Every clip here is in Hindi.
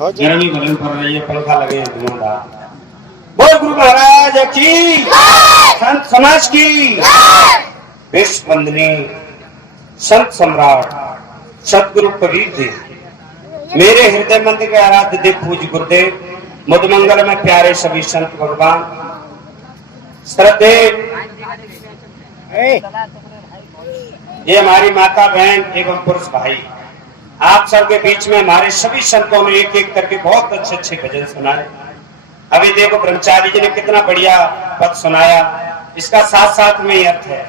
गर्मी भले पड़ रही है, पंखा लगे हैं धुआंधार। बोल गुरु महाराज की, संत समाज की, विश्व वंदनीय संत सम्राट सतगुरु कबीर देव, मेरे हृदय मंदिर के आराध्य देव पूज्य गुरुदेव, मुदमंगल में प्यारे सभी संत भगवान, श्रद्धे ये हमारी माता बहन एवं पुरुष भाई, आप सबके बीच में हमारे सभी संतों ने एक एक करके बहुत अच्छे अच्छे भजन सुनाए। अभी देखो ब्रह्मचारी जी ने कितना बढ़िया पद सुनाया, इसका साथ साथ में ही अर्थ है।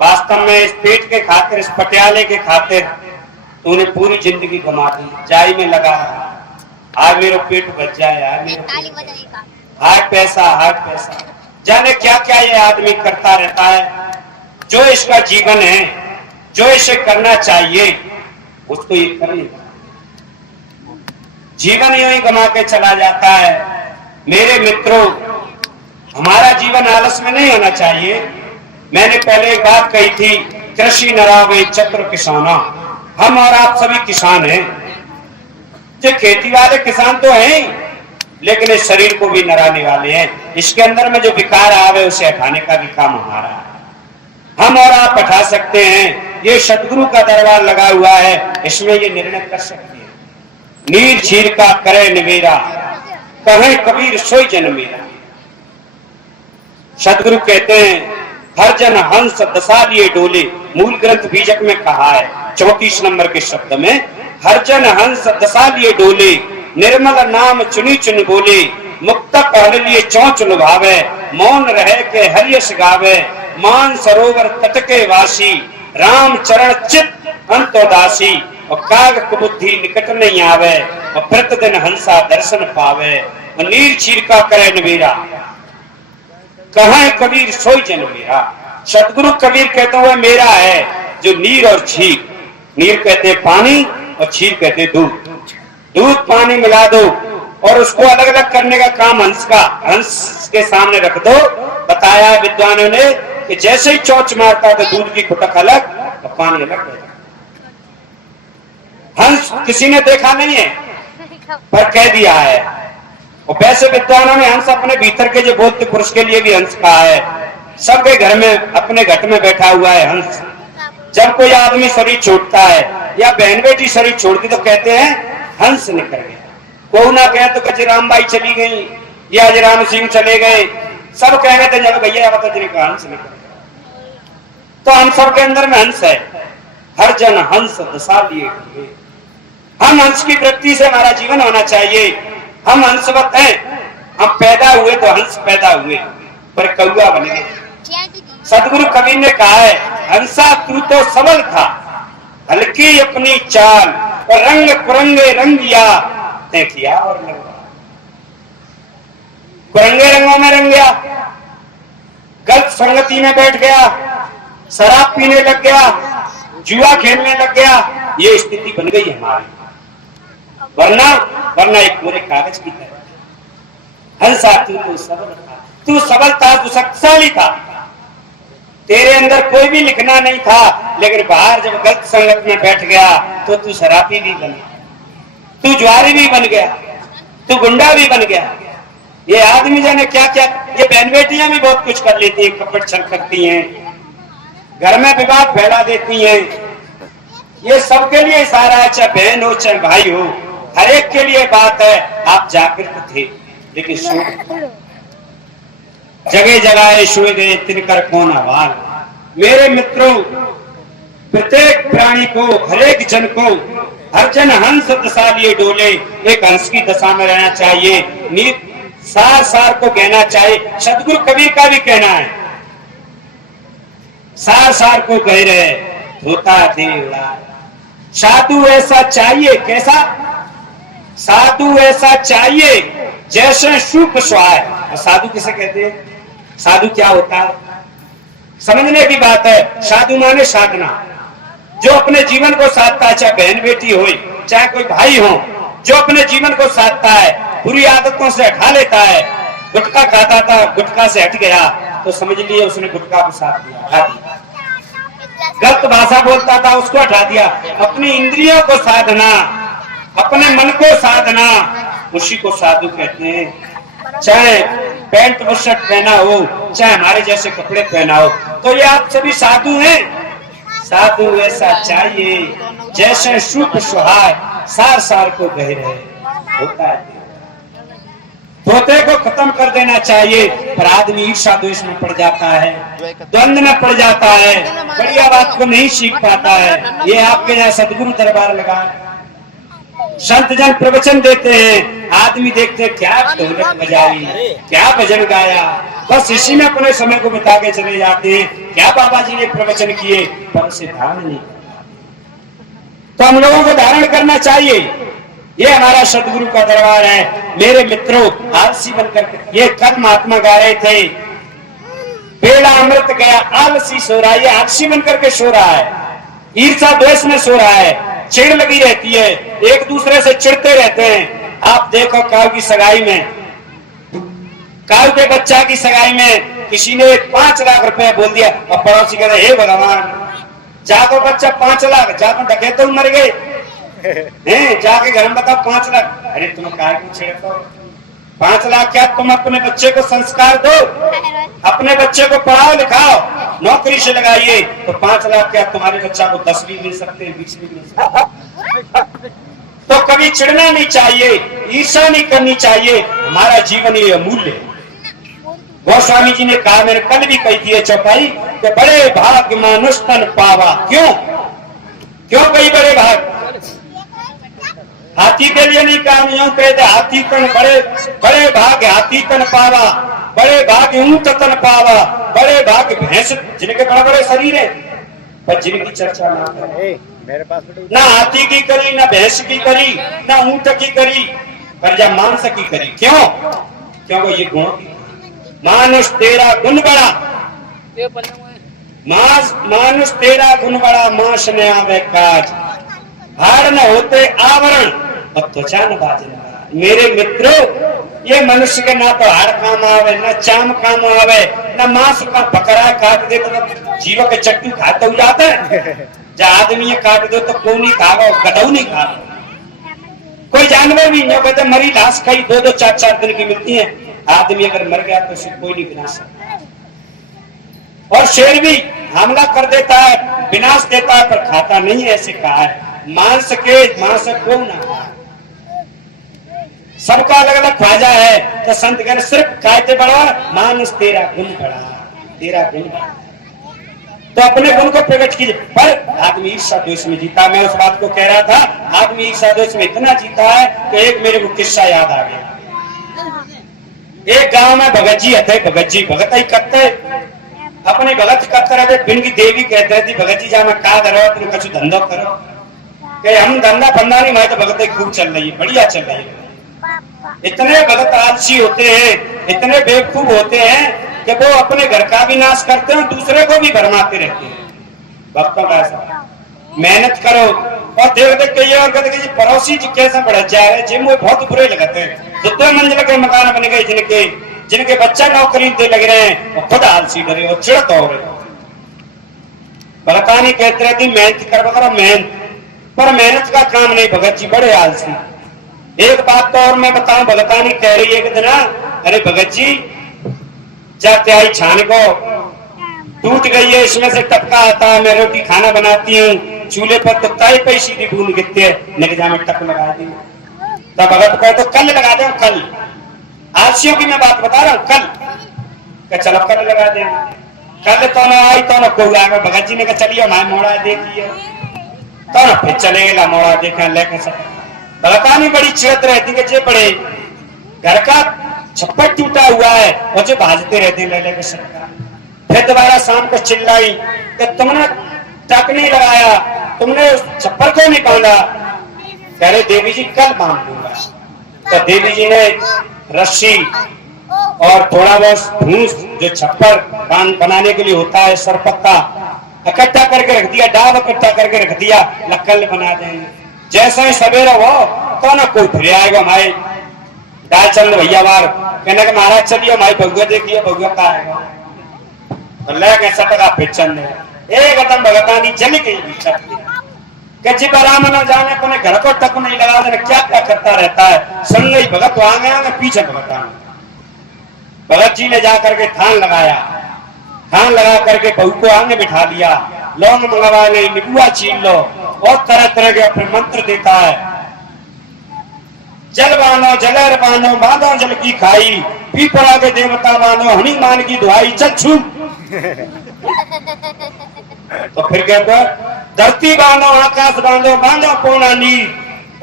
वास्तव में इस पेट के खातिर, इस पटियाले के खातिर तूने पूरी जिंदगी गंवा दी, जाई में लगा रहा, आज मेरा पेट बच जाए, हाय पैसा, हाय पैसा, जाने क्या क्या ये आदमी करता रहता है। जो इसका जीवन है, जो इसे करना चाहिए उसको ये करे, जीवन यूं ही गंवा के चला जाता है। मेरे मित्रों, हमारा जीवन आलस में नहीं होना चाहिए। मैंने पहले एक बात कही थी, कृषि नरावे चक्र किसाना, हम और आप सभी किसान हैं। जो खेती वाले किसान तो हैं, लेकिन इस शरीर को भी नराने वाले हैं। इसके अंदर में जो विकार आवे उसे हटाने का भी काम हमारा है। हम और आप हटा सकते हैं। ये सतगुरु का दरबार लगा हुआ है, इसमें ये निर्णय कर सकते हैं। नीर छीर का करे निवेरा, कहे कबीर सोई जन मेरा। सतगुरु कहते हैं, हर जन हंस दशा लिए डोले, मूल ग्रंथ बीजक में कहा है 34 नंबर के शब्द में, हर जन हंस दशा लिए डोले, निर्मल नाम चुनी चुन बोले, मुक्त पहल लिए चौंच लुभावे, मौन रहे के हरियस गावे, मान सरोवर तट के वासी, राम चरण चित अंतोदासी, और काग कुबुद्धि निकट नहीं आवे, और प्रतिदिन हंसा दर्शन पावे, और नीर चीर का करे नवेरा, कहाँ कबीर सोई जन मेरा। सतगुरु कबीर कहते हुए मेरा है जो नीर और छीर, नीर कहते पानी और छीर कहते दूध। दूध पानी मिला दो और उसको अलग अलग करने का काम हंस का, हंस के सामने रख दो। बताया विद्वानों ने कि जैसे ही चौच मारता है तो दूध की खुटक अलग और पानी अलग हो जाता। हंस किसी ने देखा नहीं है पर कह दिया है, और वैसे विद्वानों ने हंस अपने भीतर के जो बोलते पुरुष के लिए भी हंस कहा है। सबके घर में अपने घट में बैठा हुआ है हंस। जब कोई आदमी शरीर छोड़ता है या बहन बेटी शरीर छोड़ती तो कहते हैं हंस निकल गया। को ना कहे तो कच्चे रामबाई चली गई या राम सिंह चले गए, सब कह रहे थे जब भैया कहा हंस निकल गया। तो हम सबके अंदर में हंस है, हर जन हंस दशा लिए। हम हंस की वृत्ति से हमारा जीवन होना चाहिए। हम हंसवत हैं, हम पैदा हुए तो हंस पैदा हुए पर कौआ बन गए। सतगुरु कबीर ने कहा है, हंसा तू तो सबल था, हल्की अपनी चाल, और रंग कुरंगे रंगिया ते किया और लगा। कुरंगे रंगों में रंग गया, गलत संगति में बैठ गया, शराब पीने लग गया, जुआ खेलने लग गया। ये स्थिति बन गई हमारी। वरना एक पूरे कागज की तरह हंसा तू तो सबल था, तू सबल था, तू शक्तिशाली था। तेरे अंदर कोई भी लिखना नहीं था, लेकिन बाहर जब गलत संगत में बैठ गया तो तू शराबी भी बन गया, तू जुआरी भी बन गया, तू गुंडा भी बन गया। ये आदमी जाने क्या क्या, ये बहन बेटियां भी बहुत कुछ कर लेती हैं, कपट छल करती हैं, घर में विवाद फैला देती हैं। ये सबके लिए इशारा है, चाहे बहन हो चाहे भाई हो, हर एक के लिए बात है। आप जागृत थे लेकिन सो जगह जगह सोए गए तिनकर कौन आवाज। मेरे मित्रों, प्रत्येक प्राणी को, हर एक जन को, हर जन हंस दशा लिए डोले, एक हंस की दशा में रहना चाहिए। सार सार को कहना चाहिए। सतगुरु कबीर का भी कहना है, सार सार को कह रहे होता देवड़ा। साधु ऐसा चाहिए, कैसा साधु ऐसा चाहिए जैसे सुख स्वाय। और साधु किसे कहते हैं? साधु क्या होता है समझने की बात है। साधु माने साधना, जो अपने जीवन को साधता है, चाहे बहन बेटी हो चाहे कोई भाई हो, जो अपने जीवन को साधता है, बुरी आदतों से हटा लेता है। गुटखा खाता था, गुटखा से हट गया तो समझ लिए उसने गुटखा को साथ दिया, हटा दिया। गलत भाषा बोलता था, उसको हटा दिया। अपनी इंद्रियों को साधना, अपने मन को साधना, उसी को साधु कहते हैं। चाहे पैंट बुशर्ट पहना हो, चाहे हमारे जैसे कपड़े पहना हो, तो ये आप सभी साधु हैं। साधु ऐसा चाहिए जैसे सुख सुहाय सार सार को गह रहे होता है। तोते को खत्म कर देना चाहिए, पर आदमी ईर्षा द्वेष में पड़ जाता है, द्वंद में पड़ जाता है, बढ़िया बात को नहीं सीख पाता है। ये आपके यहाँ सदगुरु दरबार लगा, संत जन प्रवचन देते हैं, आदमी देखते हैं क्या ढोलक बजाई, क्या भजन गाया, बस इसी में अपने समय को बिता के चले जाते हैं। क्या बाबा जी ने प्रवचन किए, पर उसे धारण नहीं। तो हम लोगों को धारण करना चाहिए। ये हमारा सदगुरु का दरबार है। मेरे मित्रों, आलसी बनकर, ये कल महात्मा गा रहे थे, बेड़ा अमृत गया आलसी सो रहा है। ये आलसी बनकर के सो रहा है, ईर्षा द्वेष में सो रहा है, चिढ़ लगी रहती है, एक दूसरे से चिढ़ते रहते हैं। आप देखो काऊ की सगाई में, काऊ के बच्चा की सगाई में किसी ने 5 लाख रुपए बोल दिया, और पड़ोसी कहते हे भगवान, जाको बच्चा 5 लाख, जाको डके तो मर गए हैं, जाके घर में बताओ 5 लाख। अरे तुम काय को छेड़ते हो? 5 लाख क्या, तुम अपने बच्चे को संस्कार दो, अपने बच्चे को पढ़ाओ लिखाओ, नौकरी से लगाइए। तो 5 लाख क्या, तुम्हारे बच्चा को 10 भी मिल सकते हैं, 20 भी मिल सकते। तो कभी चिढ़ना नहीं चाहिए, ईर्षा नहीं करनी चाहिए। हमारा जीवन ये अमूल्य है। गोस्वामी जी ने कहा, मैंने कल भी कही थी चौपाई, कि बड़े भाग्य मानुष तन पावा। क्यों क्यों कही बड़े भाग? हाथी के लिए नहीं कहा, यूं कहते हाथी तन बड़े बड़े भाग्य हाथी तन पावा, बड़े भाग्य ऊंट तन पावा, बड़े भाग्य भैंस जिनके बड़े बड़े शरीर है, पर जिनकी चर्चा ना करे। मेरे पास ना हाथी की करी, ना भैंस की करी, ना ऊंट की करी, पर जब मांस की करी। क्यों? क्योंकि ये गुण, मानुष तेरा गुण बड़ा, मानुष तेरा गुण बड़ा, मांस न आवे काज, हाड़ न होते आवरण, और त्वचा न बाजे। मेरे मित्रों, ये मनुष्य के ना तो हाड़ काम आवे, ना चाम काम आवे, ना मांस का बकरा काट दे तो जीव के चट्टू खाता हो जाता है। जब आदमी ये काट दो तो कोई नहीं खागा, गधऊ नहीं खागा, कोई जानवर भी नहीं। कहते मरी लाश खाई 2-2 4-4 दिन की मिलती है, आदमी अगर मर गया तो उसे कोई नहीं विनाश सकता। और शेर भी हमला कर देता है, विनाश देता है, पर खाता नहीं है, ऐसे कहा है। मांस को ना, सबका अलग अलग ख्वाजा है। तो संत कहते सिर्फ कहते बड़ा, मानुष तेरा गुण बड़ा, तेरा गुण बड़ा। तो अपने गुण को प्रकट कीजिए। पर आदमी ईर्षा द्वेष में जीता। मैं उस बात को कह रहा था, आदमी ईर्षा द्वेष में इतना जीता है कि एक मेरे को किस्सा याद आ गया। एक गांव में भगत जी थे, भगत जी भगत ही करते, अपने भगत करते रहते। बिन की देवी कहते थी, भगत जी जा मैं का करो, तुम कुछ धंधा करो। कि हम धंधा फंदा नहीं, मैं तो भगत खूब चल रही है, बढ़िया चल रही है। इतने भगत आलसी होते हैं, इतने बेवकूफ होते हैं कि वो अपने घर का भी नाश करते हैं, दूसरे को भी भरमाते रहते हैं। भक्तों का ऐसा मेहनत करो, और देख देख के ये और कहते कि पड़ोसी जी कैसे बढ़ जा रहे हैं, जिनको बहुत बुरे लगते हैं। जितने मंजिल के मकान बन गए, जिनके बच्चा नौकरी दे लग रहे हैं, वो खुद आलसी डरे और चिड़त हो रहे। भगतानी कहते रहती मेहनत करो, मेहनत, पर मेहनत का काम नहीं। भगत जी बड़े आलसी। एक बात तो और मैं बताऊं, भगतानी कह रही है कि दिन, अरे भगत जी जाते आई छान को टूट गई है, इसमें से टपका आता है, मैं रोटी खाना बनाती हूँ, चूल्हे पर तो ताई पैसी की बूंद गिरती है, निकजा में टप लगा दी। तब भगत कहे तो कल लगा दे, कल। आलसियों की मैं बात बता रहा हूँ, कल चलो कल लगा दे। कल तो ना आई तो ना कोई आएगा। भगत जी ने कहा चलिए मैं मोड़ा देखिए, तो ना फिर चलेगा मोड़ा देखा लेकर सब। भगतानी बड़ी चिड़त रहती है कि बड़े घर का छप्पर टूटा हुआ है और जो भाजते रहते ले लेकर सरकार। फिर दोबारा शाम को चिल्लाई कि तुमने टक नहीं लगाया, तुमने उस छप्पर को नहीं बांधा। कह रहे देवी जी कल बांध दूंगा। तो देवी जी ने रस्सी और थोड़ा बहुत भूस जो छप्पर बनाने के लिए होता है, सरपत्ता इकट्ठा करके रख दिया, डाब इकट्ठा करके रख दिया, लक्कड़ बना देंगे। जैसा ही सवेरा हो तो ना कोई फिर आएगा, हमारे डाल चल भैया बार कहने का महाराज चलिए हमारी भगुआ देखिए, भगुआ का आएगा तो ले कैसा टका फिर चल एकदम भगतानी जल गई। कि जी बराम न जाने अपने घर को टक नहीं लगा देने क्या क्या करता रहता है। संग ही भगत आगे आगे पीछे भगत आगे। भगत जी ने जाकर के थान लगाया, थान लगा करके बहू को आगे बिठा दिया, लौंग मंगवा गई, निबुआ छीन लो और तरह तरह के अपने मंत्र देता है। जल बानो जलर बानो बांधो जल की खाई, पीपरा के देवता बानो हनुमान की दुहाई चल छू। तो फिर कहते धरती बांधो आकाश बांधो बांधो पौना नीर,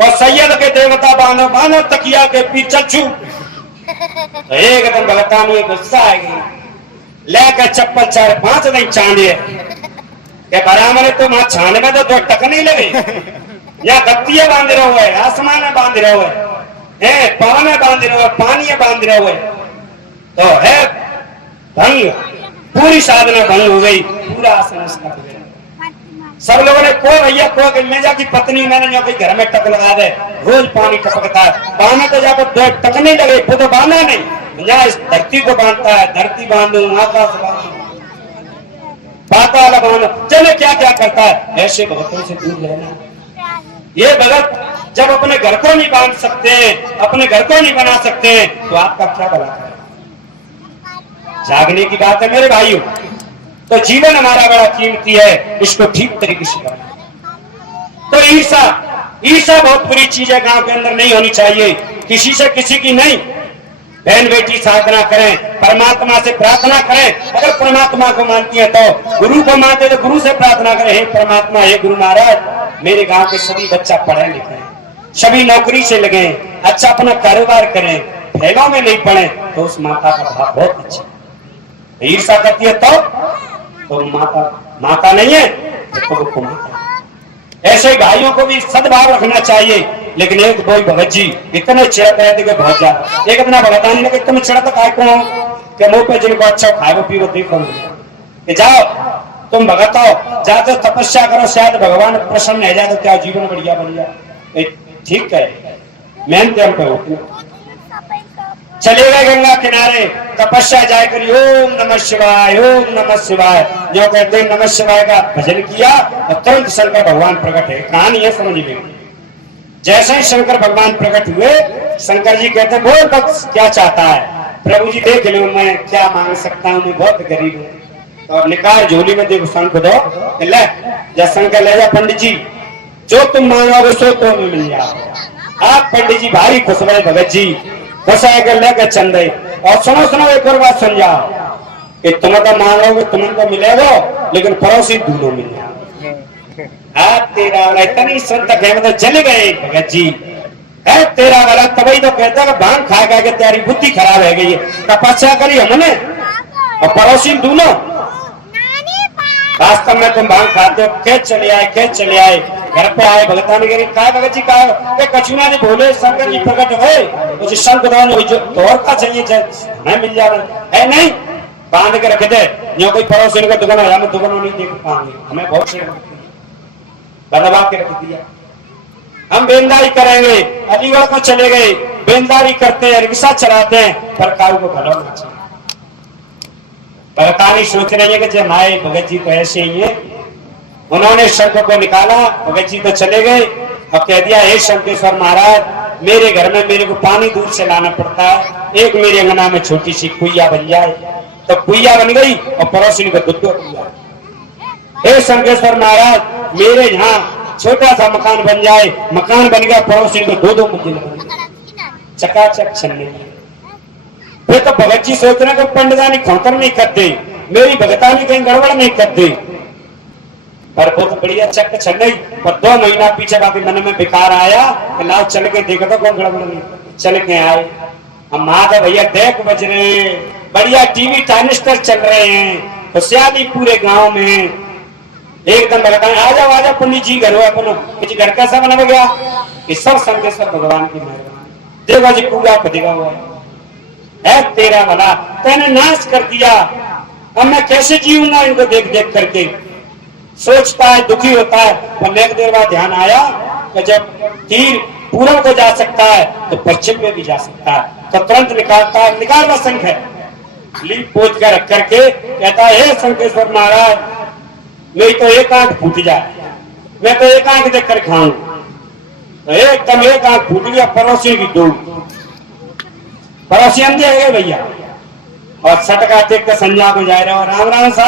और सैयद के देवता बांधो बांधो तकिया के पीर चल छू। तो एकदम भगतान में गुस्सा आएगी, लेकर चप्पल 4-5 नहीं चांदे बराबर तो वहां छाने में तो 2 टक नहीं लगे। यहाँ दत्तियां बांध रहे हुए, आसमान में बांध रहे हुए, पवन में बांध रहे हुए, पानी में बांध रहे हुए, तो है भंग, पूरी साधना भंग हो गई, पूरा आसन हो गया। सब लोगों ने को भैया को मेजा की पत्नी मैंने जो घर में टक लगा दे, रोज पानी टपकता है, पानी तो जाकर 2 टक नहीं लगे, वो तो बांधा नहीं, यहाँ इस धरती को बांधता है, धरती बांधू आकाश बांधू पाताल बांधो, चले क्या क्या करता है। ऐसे भगतों से दूर रहना। ये भगत जब अपने घर को नहीं बांध सकते, अपने घर को नहीं बना सकते, तो आपका क्या भला है। जागने की बात है मेरे भाइयों, तो जीवन हमारा बड़ा कीमती है, इसको ठीक तरीके से करना। तो ईर्षा बहुत बुरी चीज है, गांव के अंदर नहीं होनी चाहिए, किसी से किसी की नहीं। बहन बेटी साधना करें, परमात्मा से प्रार्थना करें, अगर परमात्मा को मानती है तो, गुरु को मानते तो गुरु से प्रार्थना करें, हे परमात्मा, हे गुरु महाराज, मेरे गांव के सभी बच्चा पढ़े लिखे, सभी नौकरी से लगे, अच्छा अपना कारोबार करें, फैलों में नहीं पड़े, तो उस माता का भाव बहुत अच्छा। ईर्षा करती है तो माता नहीं है तो माता। ऐसे ही भाइयों को भी सद्भाव रखना चाहिए। लेकिन एक दो भगत जी इतने चिड़त रहते कि बहुत ज्यादा, एक इतना भगतान लगे तुम चिड़त काय को कि मुंह पे जिनको अच्छा खाए वो पीवो देखो कि जाओ तुम भगत हो, जाते तपस्या करो, शायद भगवान प्रसन्न है जाए तो क्या जीवन बढ़िया बन जाए। ठीक है, मेहनत हम पे होती चले गए गंगा किनारे, तपस्या जाए करी, ओम नमः शिवाय, ओम नमः शिवाय, जो कहते हैं नमः शिवाय का भजन किया और तुरंत शंकर भगवान प्रकट है। कहानी है समझ लीजिए। जैसे ही शंकर भगवान प्रकट हुए, शंकर जी कहते हैं बोल भक्त क्या चाहता है। प्रभु जी देख लो मैं क्या मांग सकता हूँ, मैं बहुत गरीब हूँ। और निकाल झोली में देखो शंख दो, ले जा शंकर ले जा पंडित जी, जो तुम मांगोगे सो तो मिल जाओ। आप पंडित जी भारी खुश हुए, भगत जी खुश आकर लेकर चंदे। और सुनो एक और बात समझा कि तुम तो मांगोगे तुम्हें तो मिलेगा, लेकिन पड़ोसी दूल्हों मिल जाओ। तेरा इतनी संतक है, मतलब चले गए भगत जी है तेरा वाला। तभी तो कहता है भांग खा खा के तेरी बुद्धि खराब है गई है, तपस्या करी हमने और पड़ोसी दूल्हों। वास्तव में तुम भांग खाते हो, कैसे चले आए घर पे आए, भगता ने कही कहा भगत जी कहा कछुआ ने बोले शंकर जी प्रकट हुए, मुझे शंख जो तोड़ का चाहिए हमें मिल जाना है, नहीं बांध के रखे थे। जो कोई पड़ोसी का दुकान है, हम दुकानों नहीं देख पाएंगे, हमें बहुत से दबा के रख दिया। हम बेंदारी करेंगे, अलीगढ़ को चले गए, बेंदारी करते हैं, रिक्शा चलाते हैं, पर काऊ को भलो नहीं चाहिए। भगतानी सोच रही है कि हमारे भगत जी तो ऐसे ही है। उन्होंने शंख को निकाला, भगत जी तो चले गए और कह दिया हे शंकेश्वर महाराज, मेरे घर में मेरे को पानी दूर से लाना पड़ता है, एक मेरे अंगना में छोटी सी कुइया बन जाए। तो कुइया बन गई और पड़ोसी को दूध दिया। हे शंकेश्वर महाराज, मेरे यहाँ छोटा सा मकान बन जाए, मकान बन गया, पड़ोसी को 2-2 मंजिल चकाचक छन्ने। फिर तो भगत जी सोच रहे पंडितानी खोतर नहीं करते, मेरी भगतानी कहीं गड़बड़ नहीं करते, पर बहुत बढ़िया चक छन गई। पर 2 महीना पीछे बाकी मन में बेकार आया कि लाओ चल के देखो तो कौन गड़बड़ नहीं। चल के आए, हम माता भैया देख बज रहे, बढ़िया टीवी ट्रांजिस्टर चल रहे हैं, खुशहाली पूरे गांव में। एकदम भगतान आ जाओ पंडित जी घर अपनो घर कैसा बना गया, कि सब शंकेश्वर भगवान की मेहरबानी। देखो जी पूरा फटेगा हुआ है तेरा भला, तेने नाश कर दिया, अब मैं कैसे जीऊंगा इनको देख देख करके। सोचता है, दुखी होता है, पर एक देर बाद ध्यान आया कि जब तीर पूर्व को जा सकता है तो पश्चिम में भी जा सकता है। तो तुरंत निकालता शंख है, लीप पोत कर रख करके कहता है हे शंकेश्वर महाराज, मेरी तो एक आंख फूट जाए, मैं तो एक आंख देख कर खाऊं, तो एकदम एक आंख फूट गया, पड़ोसी की दो, पड़ोसी अंधे है भैया, और सटका देख कर संजा को जा रहा, राम राम सा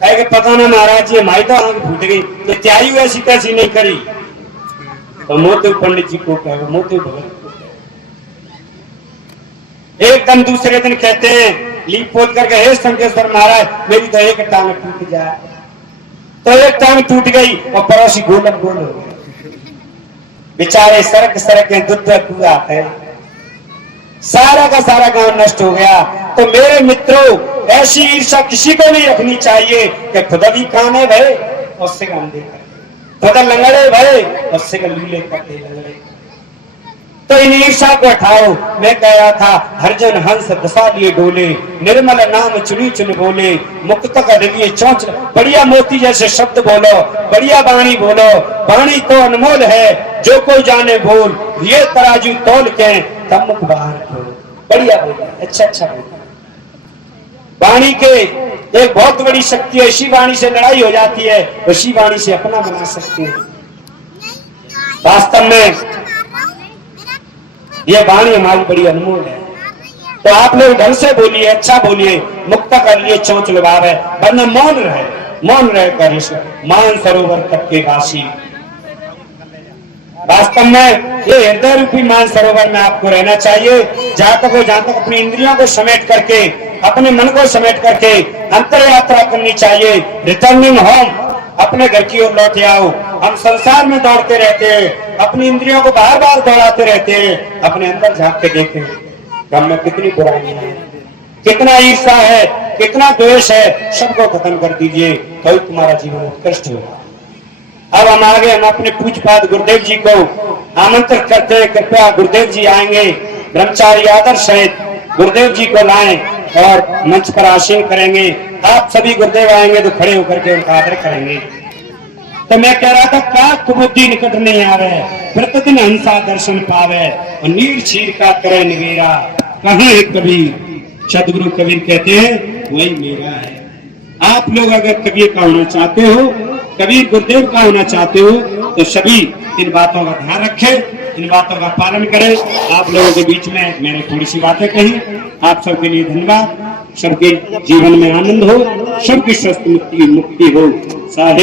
कहे कि पता ना महाराज जी हमारी तो आंख फूट गई, तो त्याई वैसी तैसी नहीं करी। तो मोती पंडित जी को कहेगा, मोती भगत एकदम दूसरे दिन कहते हैं लीप पोत करके, हे शंकेश्वर महाराज मेरी तो एक टांग टूट जाए, तो एक टांग टूट गई और पड़ोसी गोलम गोल हो गए, बेचारे सड़क सड़क दूध पूरा है, सारा का सारा गांव नष्ट हो गया। तो मेरे मित्रों, ऐसी ईर्ष्या किसी को नहीं रखनी चाहिए कि खुदा भी कान है भाई उससे काम दे, खुदा लंगड़े भाई उससे का लीले करते लंगड़े, तो इन ईर्षा को हटाओ। मैं कह रहा था, हर जन हंस दशा लिए डोले, निर्मल नाम चुनी चुन बोले, मुक्त कर लिए चौंच, बढ़िया मोती जैसे शब्द बोलो, बढ़िया वाणी बोलो, वाणी तो अनमोल है, जो कोई जाने बोल, ये तराजू तोल के तब मुख बाहर खोल, बढ़िया बोलो, अच्छा अच्छा बोलो। वाणी के एक बहुत बड़ी शक्ति है, इसी वाणी से लड़ाई हो जाती है, उसी वाणी से अपना बना सकते हैं। वास्तव में ये वाणी हमारी बड़ी अनमोल है, तो आप लोग ढंग से बोलिए, अच्छा बोलिए, मुक्ता कर लिए चौंच लुभाव है, वरना मौन रहे कर मान सरोवर तक के वासी। वास्तव में ये हृदय रूपी मान सरोवर में आपको रहना चाहिए, जहां तक अपनी इंद्रियों को समेट करके, अपने मन को समेट करके अंतर यात्रा करनी चाहिए। रिटर्निंग होम, अपने घर की ओर लौट आओ। हम संसार में दौड़ते रहते हैं, अपनी इंद्रियों को बार बार दौड़ाते रहते हैं, अपने अंदर झांक के देखें हम में कितनी बुराई है, कितना ईर्ष्या है, कितना द्वेष है, सबको खत्म कर दीजिए, तो तुम्हारा जीवन उत्कृष्ट होगा। अब हम आगे, हम अपने पूज्यपाद गुरुदेव जी को आमंत्रित करते हैं, कृपया गुरुदेव जी आएंगे, ब्रह्मचारी आदर सहित गुरुदेव जी को लाएं और मंच पर आसीन करेंगे। आप सभी गुरुदेव आएंगे तो खड़े होकर के उनका आदर करेंगे। तो मैं कह रहा था, क्या कुबुद्धि निकट नहीं आवे, प्रतिदिन हंसा दर्शन पावे, और नीर चीर का करे निवेरा, कहाँ है कबीर, सदगुरु कबीर कहते हैं वही मेरा है। आप लोग अगर कबीर का होना चाहते हो, कबीर गुरुदेव का होना चाहते हो, तो सभी इन बातों का ध्यान रखें, इन बातों का पालन करें। आप लोगों के बीच में मैंने थोड़ी सी बातें कही, आप सबके लिए धन्यवाद। सबके जीवन में आनंद हो, सबकी स्वस्थ मुक्ति हो। साहिब